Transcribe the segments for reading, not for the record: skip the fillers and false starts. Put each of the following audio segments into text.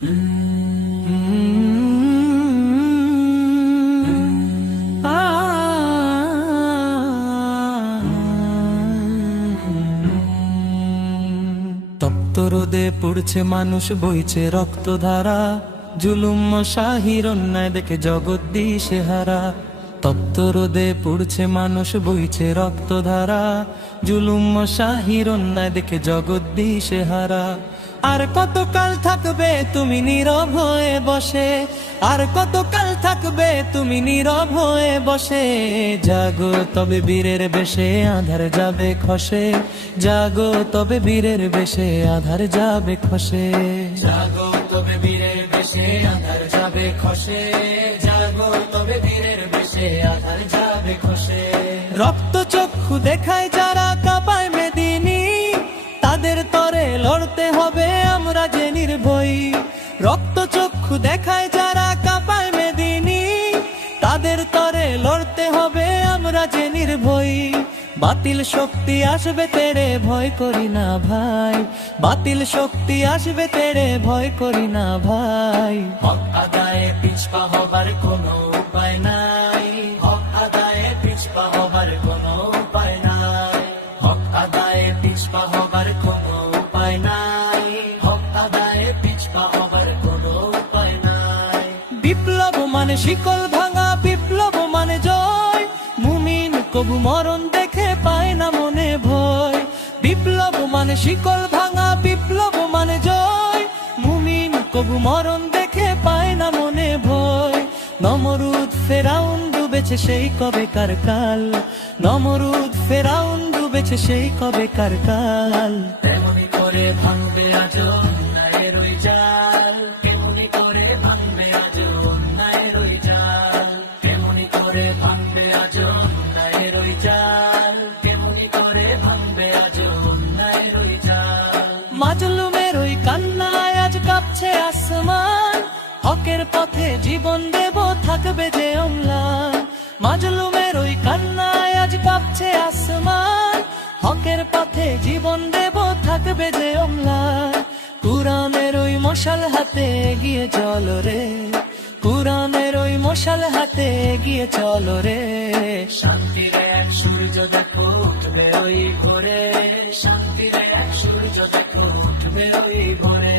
তপ্ত রোদে পুড়ছে মানুষ, বইছে রক্তধারা, জুলুম শাহির অন্যায় দেখে জগৎ দিশেহারা। তপ্ত রোদে পুড়ছে মানুষ, বইছে রক্তধারা, জুলুম শাহির অন্যায় দেখে জগৎ দিশেহারা। আর কতকাল থাকবে তুমি নীরব হয়ে বসে, আর কতকাল থাকবে তুমি নীরব হয়ে বসে। জাগো তবে বীরের বেশে, আধার যাবে খসে। জাগো তবে বীরের বেশে, আধার যাবে খসে। জাগো তবে বীরের বেশে, আধার যাবে খসে। জাগো তবে বীরের বেশে, আধার যাবে খসে। রক্ত চক্ষু দেখায় যারা কাঁপায় মেদিনী, তাদের তরে লড়তে হবে আমরা যে নির্ভয়ী। রক্ত চক্ষু দেখায় যারা কাঁপায় মেদিনী, তাদের তরে লড়তে হবে আমরা যে নির্ভয়ী। বাতিল শক্তি আসবে তেরে, ভয় করি না ভাই। বাতিল শক্তি আসবে তেরে, ভয় করি না ভাই। হক আদায়ে পিছপা হবার কোনো উপায় নাই। হক আদায়ে পিছপা হবার কোনো উপায় নাই। হক আদায়ে পিছপা হবার কোনো উপায় নাই। হক আদায়ে পিছপা হবার কোনো উপায় নাই। বিপ্লব মানে শিকল ভাঙা, বিপ্লব মানে জয়। মুমিন কবু মরণ দেখে পায় না মনে ভয়। বিপ্লব মানে শিকল ভাঙা, বিপ্লব মানে জয়। মুমিন কবু মরণ দেখে পায় না মনে ভয়। নমরুদ ফেরাউন ডুবেছে সেই কবেকার কাল। নমরুদ ফেরাউন ডুবেছে সেই কবেকার কাল। তেমনি করে ভাঙবে আজ অন্যায়ের ওই জাল। তেমনি করে ভাঙবে আজ অন্যায়ের ওই জাল। তেমনি করে ভাঙবে আজ অন্যায়ের ওই জাল। তেমনি করে ভাঙবে আজ অন্যায়ের ওই জাল। মাজলুমের ওই কান্নায় আজ কাঁপছে আসমান। হকের পথে জীবন দেব থাকবে যে অম্লান। মাজলুমের ওই কান্নায় আজ কাঁপছে আসমান। হকের পথে জীবন দেব থাকবে যে অম্লান। কুরআনের ওই মশাল হাতে এগিয়ে চলো রে। কুরআনের ওই মশাল হাতে এগিয়ে চলো রে। শান্তির এক সূর্য দেখো উঠবে ওই ভোরে। শান্তির এক সূর্য দেখো উঠবে ওই ভোরে।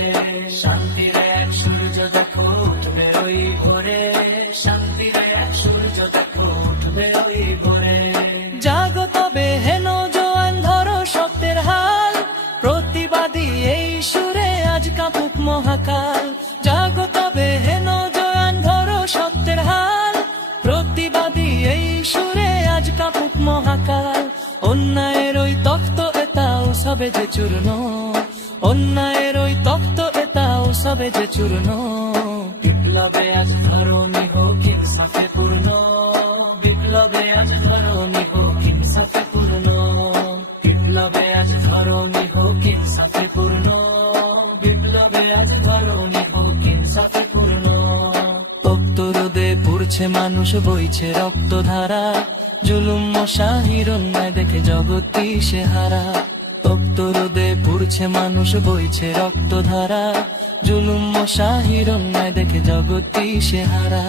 শান্তির এক সূর্য দেখো উঠবে ওই ভোরে। শান্তির এক সূর্য দেখো উঠবে ওই ভোরে। জাগো তবে হেন জোয়ান, ধরো সত্যের হাল। প্রতিবাদী এই সুরে আজ কাঁপুক মহাকাল। জাগো তবে হেন জোয়ান, ধরো সত্যের হাল। প্রতিবাদী এই সুরে আজ কাঁপুক মহাকাল। অন্যায়ের ওই তখ্ত এতাও সবে যে চূর্ণ। অন্যায়ের ওই তখ্ত এতাও সবে যে চূর্ণ। বিপ্লবে আজ ধরণী হোক ইনসাফে পূর্ণ। বিপ্লবে আজ ধরণী হোক ইনসাফে পূর্ণ। বিপ্লবে আজ ধরণী হোক ইনসাফে পূর্ণ। বিপ্লবে আজ ধরণী হোক ইনসাফে পূর্ণ। তপ্ত রোদে পুড়ছে মানুষ, বইছে রক্তধারা, জুলুম শাহির অন্যায় দেখে জগৎ দিশেহারা। তপ্ত রোদে পুড়ছে মানুষ, বইছে রক্তধারা, জুলুম শাহির অন্যায় দেখে জগৎ দিশেহারা।